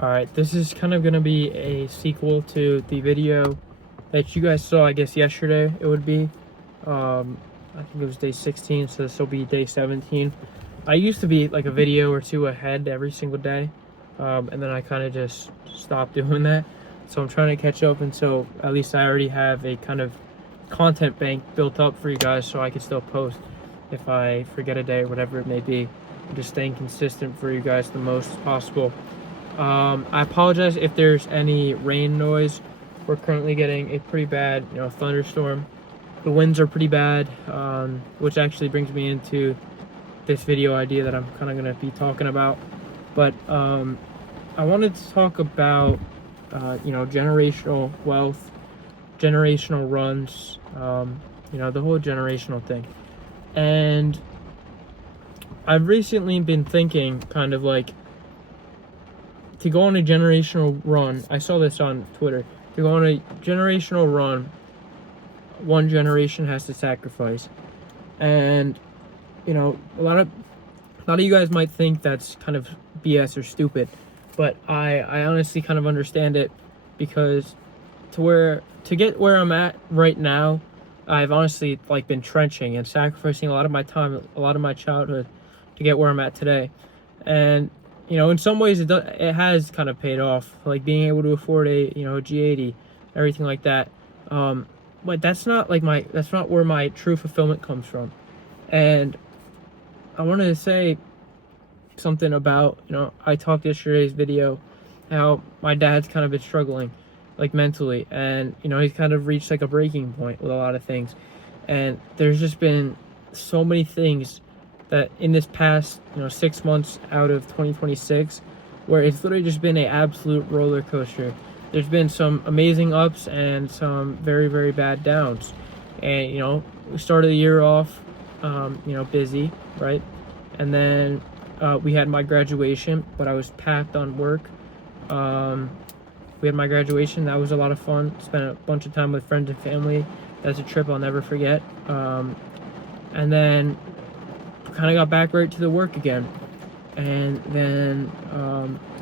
Alright, this is kind of going to be a sequel to the video that you guys saw, I guess, yesterday. It would be. I think it was day 16, so this will be day 17. I used to be like a video or two ahead every single day, and then I kind of just stopped doing that. So I'm trying to catch up, and so at least I already have a kind of content bank built up for you guys so I can still post if I forget a day or whatever it may be. I'm just staying consistent for you guys the most possible. I apologize if there's any rain noise. We're currently getting a pretty bad, thunderstorm. The winds are pretty bad, which actually brings me into this video idea that I'm kind of going to be talking about. But I wanted to talk about, generational wealth, generational runs, the whole generational thing. And I've recently been thinking kind of like, to go on a generational run, I saw this on Twitter, to go on a generational run, one generation has to sacrifice. And, a lot of you guys might think that's kind of BS or stupid, but I honestly kind of understand it, because to get where I'm at right now, I've honestly been trenching and sacrificing a lot of my time, a lot of my childhood to get where I'm at today. And in some ways it has kind of paid off, like being able to afford a G80, everything like that. But that's not where my true fulfillment comes from. And I wanted to say something about, I talked yesterday's video how my dad's kind of been struggling mentally, and he's kind of reached a breaking point with a lot of things. And there's just been so many things that in this past 6 months out of 2026 where it's literally just been an absolute roller coaster. There's been some amazing ups and some very, very bad downs. And we started the year off busy, right? And then we had my graduation, but I was packed on work. We had my graduation. That was a lot of fun. Spent a bunch of time with friends and family. That's a trip I'll never forget. And then kind of got back right to the work again. And then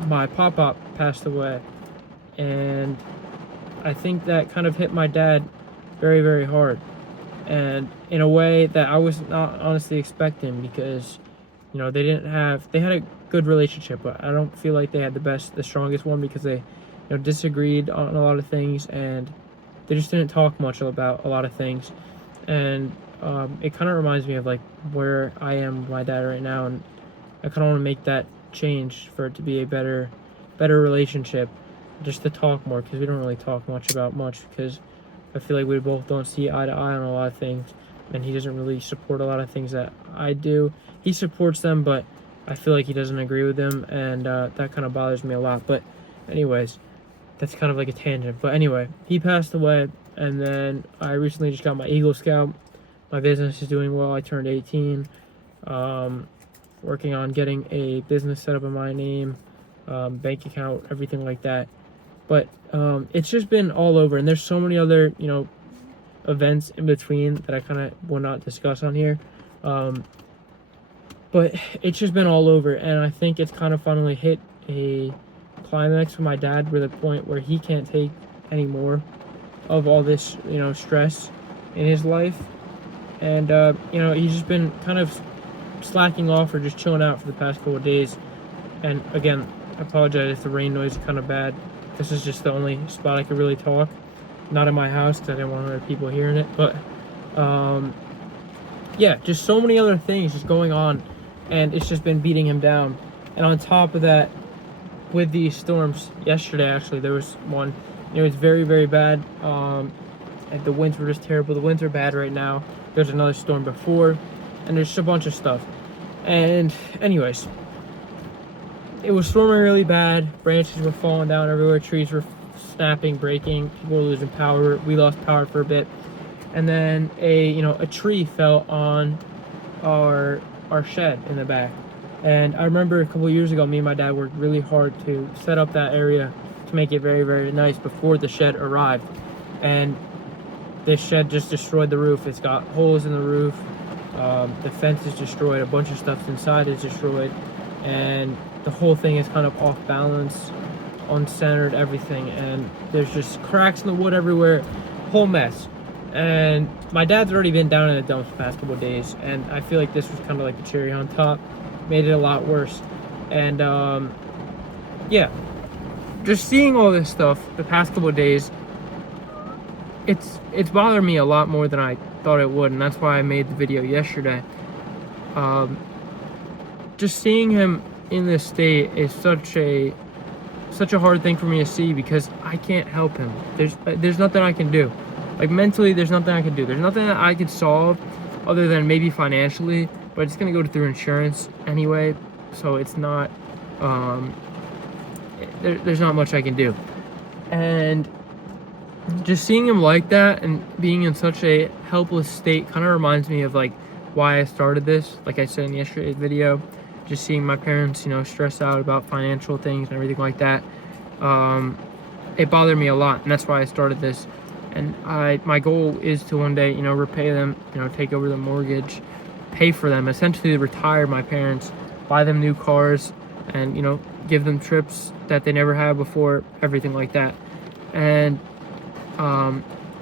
my pop-up passed away. And I think that kind of hit my dad very, very hard. And in a way that I was not honestly expecting, because, they had a good relationship, but I don't feel like they had the strongest one, because they disagreed on a lot of things, and they just didn't talk much about a lot of things. And it kind of reminds me of where I am with my dad right now, and I kind of want to make that change for it to be a better relationship, just to talk more, because we don't really talk much about much, because I feel like we both don't see eye to eye on a lot of things, and he doesn't really support a lot of things that I do. He supports them, but I feel like he doesn't agree with them, and that kind of bothers me a lot. But anyways, that's kind of like a tangent. But anyway, he passed away, and then I recently just got my Eagle Scout. My business is doing well. I turned 18. Working on getting a business set up in my name, bank account, everything like that. But it's just been all over, and there's so many other events in between that I kind of will not discuss on here. But it's just been all over, and I think it's kind of finally hit a climax for my dad, with a point where he can't take any more of all this stress in his life. And he's just been kind of slacking off or just chilling out for the past couple of days. And again, I apologize if the rain noise is kind of bad. This is just the only spot I could really talk, not in my house, because I didn't want other people hearing it. But yeah, just so many other things just going on, and it's just been beating him down. And on top of that, with these storms yesterday, actually there was one, it's very, very bad, and the winds were just terrible. The winds are bad right now. There's another storm before, and there's just a bunch of stuff. And anyways, it was storming really bad. Branches were falling down everywhere. Trees were snapping, breaking. People were losing power. We lost power for a bit. And then a tree fell on our shed in the back. And I remember a couple of years ago, me and my dad worked really hard to set up that area to make it very, very nice before the shed arrived. And this shed just destroyed the roof. It's got holes in the roof. The fence is destroyed. A bunch of stuff inside is destroyed. And the whole thing is kind of off balance. uncentered, everything, and there's just cracks in the wood everywhere, whole mess. And my dad's already been down in the dumps the past couple of days, and I feel like this was kind of like the cherry on top, made it a lot worse. And yeah, just seeing all this stuff the past couple of days, it's bothered me a lot more than I thought it would, and that's why I made the video yesterday. Just seeing him in this state is such a hard thing for me to see, because I can't help him. There's nothing I can do. Like, mentally, there's nothing I can do. There's nothing that I could solve other than maybe financially, but it's gonna go through insurance anyway, so it's not there's not much I can do. And just seeing him like that and being in such a helpless state kind of reminds me of like why I started this. Like I said in yesterday's video, just seeing my parents, you know, stressed out about financial things and everything like that, it bothered me a lot, and that's why I started this. And my goal is to one day, you know, repay them, you know, take over the mortgage, pay for them, essentially retire my parents, buy them new cars, and, you know, give them trips that they never had before, everything like that. And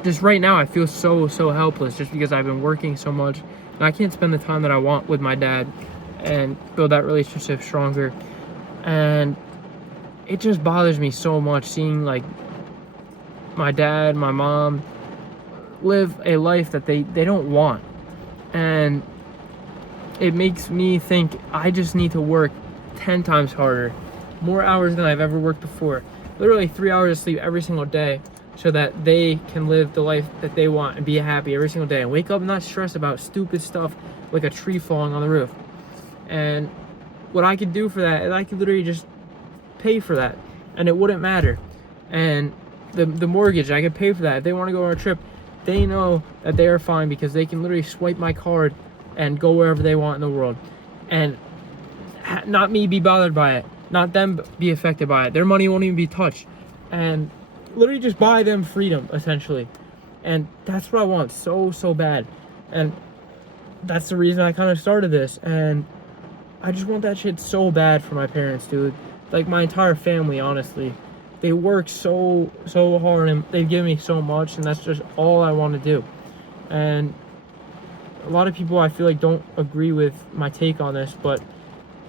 just right now I feel so helpless, just because I've been working so much and I can't spend the time that I want with my dad and build that relationship stronger. And it just bothers me so much seeing like my dad, my mom live a life that they don't want. And it makes me think I just need to work 10 times harder, more hours than I've ever worked before, literally 3 hours of sleep every single day, so that they can live the life that they want and be happy every single day and wake up not stressed about stupid stuff like a tree falling on the roof. And what I could do for that is I could literally just pay for that and it wouldn't matter. And the mortgage, I could pay for that. If they want to go on a trip, they know that they are fine, because they can literally swipe my card and go wherever they want in the world, and not me be bothered by it, not them be affected by it. Their money won't even be touched, and literally just buy them freedom, essentially. And that's what I want so bad. And that's the reason I kind of started this. And I just want that shit so bad for my parents, dude. Like, my entire family, honestly. They work so hard, and they've given me so much, and that's just all I want to do. And a lot of people, I feel like, don't agree with my take on this, but,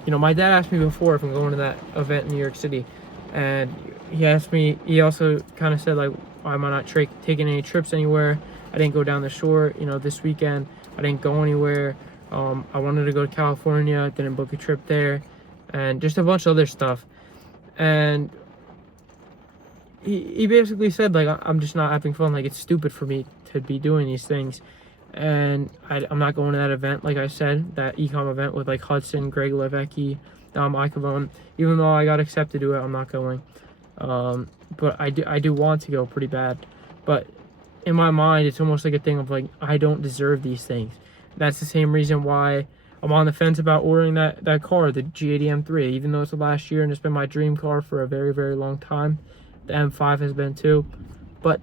you know, my dad asked me before if I'm going to that event in New York City, and he also kind of said, like, why am I not taking any trips anywhere? I didn't go down the shore, you know, this weekend. I didn't go anywhere. I wanted to go to California, didn't book a trip there, and just a bunch of other stuff. And he basically said, like, I'm just not having fun. Like, it's stupid for me to be doing these things. And I'm not going to that event, like I said, that ecom event with, like, Hudson, Greg Levecki, Dom Icavone. Even though I got accepted to it, I'm not going. But I do want to go pretty bad. But in my mind, it's almost like a thing of, like, I don't deserve these things. That's the same reason why I'm on the fence about ordering that car, the G80 M3, even though it's the last year and it's been my dream car for a very long time. The M5 has been too, but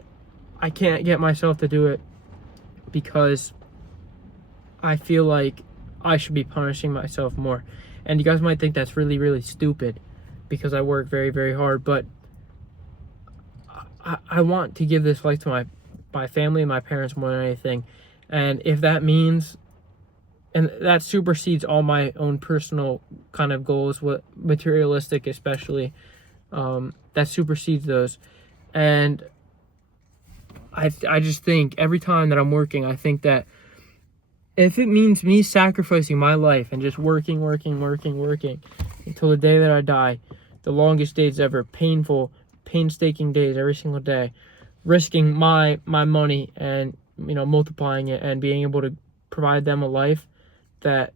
I can't get myself to do it because I feel like I should be punishing myself more. And you guys might think that's really stupid, because I work very hard, but I want to give this life to my family and my parents more than anything. And if that means, and that supersedes all my own personal kind of goals, what materialistic especially, that supersedes those. And I just think every time that I'm working, I think that if it means me sacrificing my life and just working until the day that I die, the longest days ever, painstaking days every single day, risking my money and, you know, multiplying it and being able to provide them a life that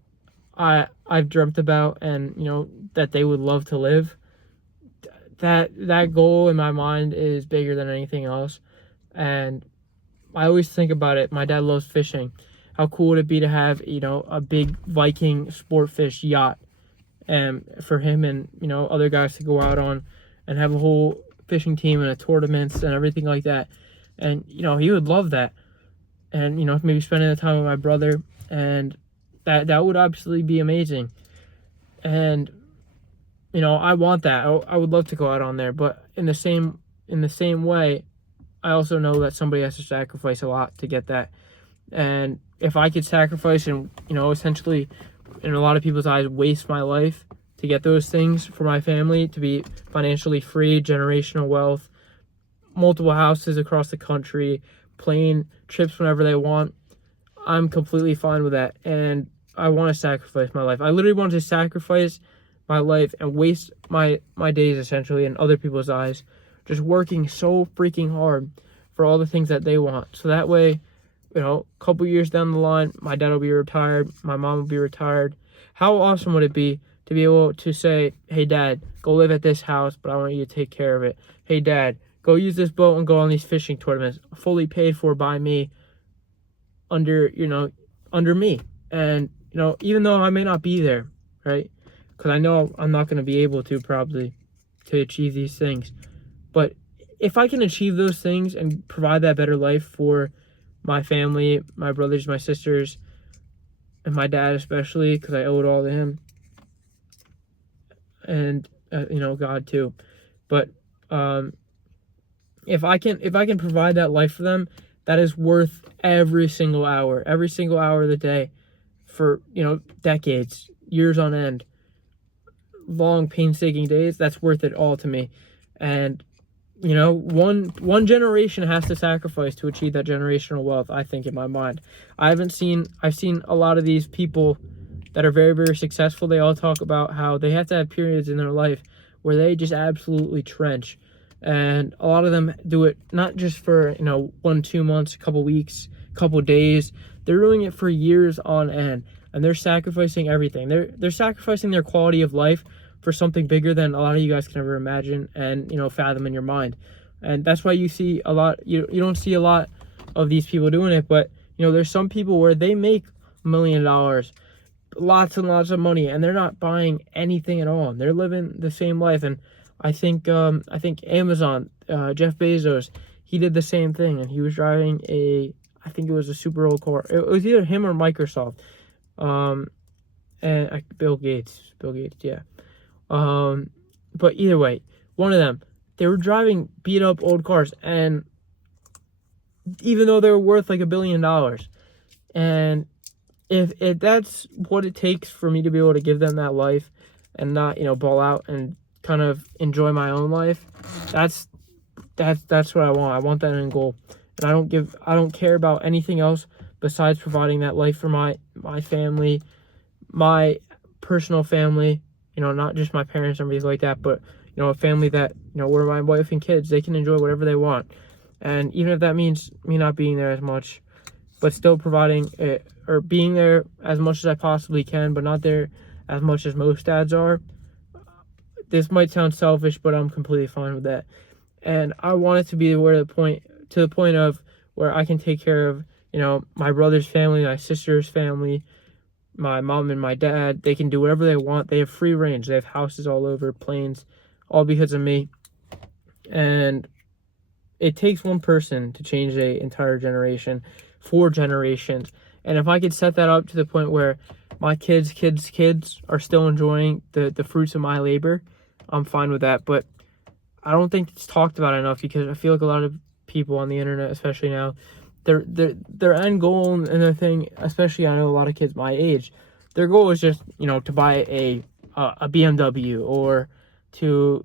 I've dreamt about, and, you know, that they would love to live. That goal in my mind is bigger than anything else. And I always think about it. My dad loves fishing. How cool would it be to have, you know, a big Viking sport fish yacht, and for him and, you know, other guys to go out on and have a whole fishing team and a tournaments and everything like that. And, you know, he would love that. And, you know, maybe spending the time with my brother, and that would absolutely be amazing. And you know, I want that. I would love to go out on there, but in the same way, I also know that somebody has to sacrifice a lot to get that. And if I could sacrifice and, you know, essentially, in a lot of people's eyes, waste my life to get those things for my family, to be financially free, generational wealth, multiple houses across the country, plane trips whenever they want, I'm completely fine with that. And I want to sacrifice my life. I literally want to sacrifice my life and waste my days, essentially, in other people's eyes, just working so freaking hard for all the things that they want. So that way, you know, a couple years down the line, my dad will be retired, my mom will be retired. How awesome would it be to be able to say, hey, Dad, go live at this house, but I want you to take care of it. Hey, Dad, go use this boat and go on these fishing tournaments, fully paid for by me, under me. And, you know, even though I may not be there, right? Because I know I'm not going to be able to probably to achieve these things. But if I can achieve those things and provide that better life for my family, my brothers, my sisters, and my dad especially, because I owe it all to him, and you know, God too. But if I can provide that life for them, that is worth every single hour of the day, for, you know, decades, years on end, long painstaking days. That's worth it all to me. And, you know, one generation has to sacrifice to achieve that generational wealth, I think, in my mind. I've seen a lot of these people that are very, very successful. They all talk about how they have to have periods in their life where they just absolutely trench. And a lot of them do it not just for, you know, 1-2 months, a couple weeks, a couple days. They're doing it for years on end, and they're sacrificing everything. They're sacrificing their quality of life for something bigger than a lot of you guys can ever imagine and, you know, fathom in your mind. And that's why you see a lot, you don't see a lot of these people doing it. But, you know, there's some people where they make $1 million, lots and lots of money, and they're not buying anything at all. They're living the same life. And I think Amazon, Jeff Bezos, he did the same thing, and he was driving I think it was a super old car. It was either him or Microsoft, and Bill Gates, yeah. But either way, one of them, they were driving beat up old cars, and even though they were worth like $1 billion, and if that's what it takes for me to be able to give them that life and not, you know, ball out and kind of enjoy my own life, that's what I want. I want that end goal. And I don't care about anything else besides providing that life for my family, my personal family, you know, not just my parents and everything like that, but, you know, a family that, you know, where my wife and kids, they can enjoy whatever they want. And even if that means me not being there as much, but still providing it, or being there as much as I possibly can, but not there as much as most dads are. This might sound selfish, but I'm completely fine with that. And I want it to be to the point of where I can take care of, you know, my brother's family, my sister's family, my mom and my dad. They can do whatever they want. They have free range. They have houses all over, planes, all because of me. And it takes one person to change an entire generation, 4 generations. And if I could set that up to the point where my kids are still enjoying the fruits of my labor, I'm fine with that. But I don't think it's talked about enough, because I feel like a lot of people on the internet, especially now, their end goal and their thing, especially I know a lot of kids my age, their goal is just, you know, to buy a BMW, or to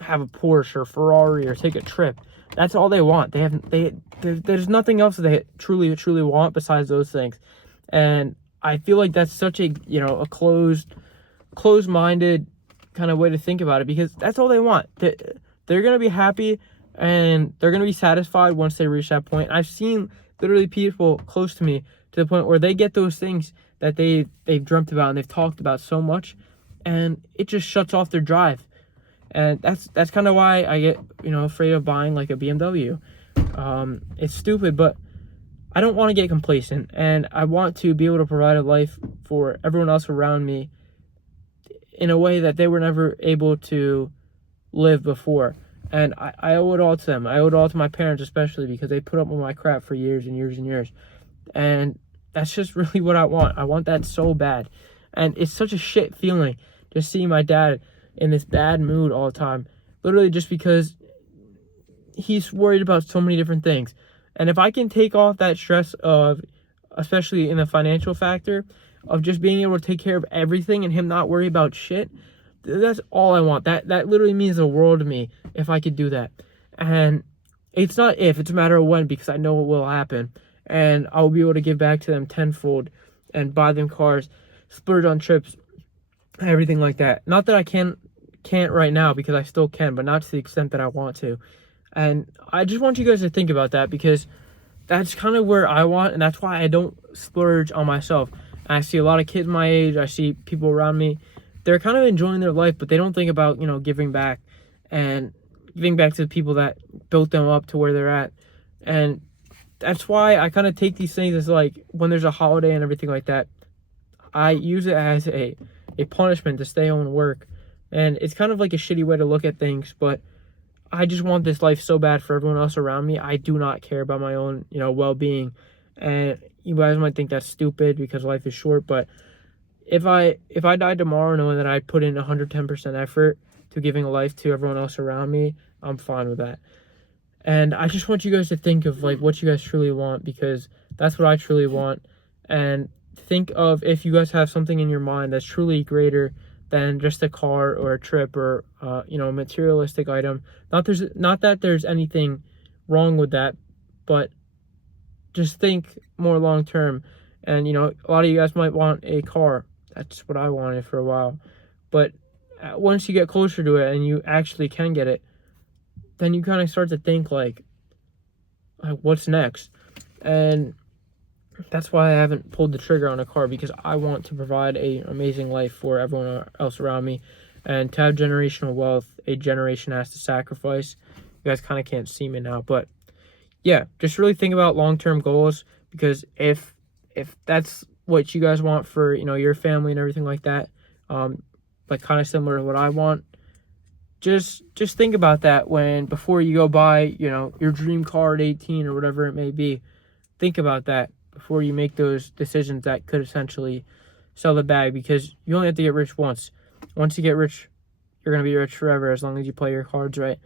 have a Porsche or Ferrari, or take a trip. That's all they want. There's nothing else that they truly want besides those things. And I feel like that's such a, you know, a closed-minded kind of way to think about it, because that's all they want. They're going to be happy and they're going to be satisfied once they reach that point. I've seen literally people close to me to the point where they get those things that they've dreamt about and they've talked about so much, and it just shuts off their drive. And that's kind of why I get, you know, afraid of buying like a BMW. It's stupid, but I don't want to get complacent, and I want to be able to provide a life for everyone else around me in a way that they were never able to live before. And I owe it all to them. I owe it all to my parents, especially, because they put up with my crap for years and years and years. And that's just really what I want. I want that so bad. And it's such a shit feeling to see my dad in this bad mood all the time, literally just because he's worried about so many different things. And if I can take off that stress of, especially in the financial factor, of just being able to take care of everything and him not worry about shit, that's all I want. That literally means the world to me if I could do that. And it's not if, it's a matter of when, because I know it will happen. And I'll be able to give back to them tenfold and buy them cars, splurge on trips, everything like that. Not that I can't right now, because I still can, but not to the extent that I want to. And I just want you guys to think about that, because that's kind of where I want, and that's why I don't splurge on myself. And I see a lot of kids my age, I see people around me, they're kind of enjoying their life, but they don't think about, giving back, and giving back to the people that built them up to where they're at. And that's why I kind of take these things as, like, when there's a holiday and everything like that, I use it as a punishment to stay home and work. And it's kind of like a shitty way to look at things, but I just want this life so bad for everyone else around me. I do not care about my own, well-being. And you guys might think that's stupid because life is short, but if I died tomorrow knowing that I put in 110% effort to giving a life to everyone else around me, I'm fine with that. And I just want you guys to think of, like, what you guys truly want, because that's what I truly want. And think of, if you guys have something in your mind that's truly greater than just a car or a trip or a materialistic item. Not that there's anything wrong with that, but just think more long term. And a lot of you guys might want a car. That's what I wanted for a while. But once you get closer to it and you actually can get it, then you kind of start to think, like, what's next? And that's why I haven't pulled the trigger on a car, because I want to provide an amazing life for everyone else around me. And to have generational wealth, a generation has to sacrifice. You guys kind of can't see me now, but yeah, just really think about long-term goals, because if that's what you guys want for, your family and everything like that, like kind of similar to what I want, just think about that before you go buy, your dream car at 18 or whatever it may be. Think about that before you make those decisions that could essentially sell the bag, because you only have to get rich once. Once you get rich, you're going to be rich forever, as long as you play your cards right.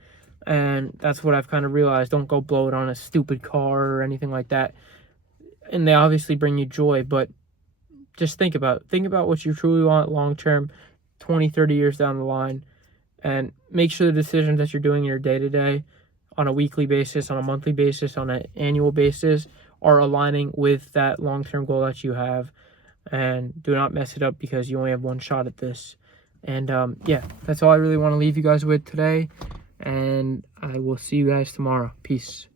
And that's what I've kind of realized. Don't go blow it on a stupid car or anything like that. And they obviously bring you joy, but just think about what you truly want long term, 20, 30 years down the line, and make sure the decisions that you're doing in your day-to-day, on a weekly basis, on a monthly basis, on an annual basis, are aligning with that long-term goal that you have. And do not mess it up, because you only have one shot at this. And yeah, that's all I really want to leave you guys with today. And I will see you guys tomorrow. Peace.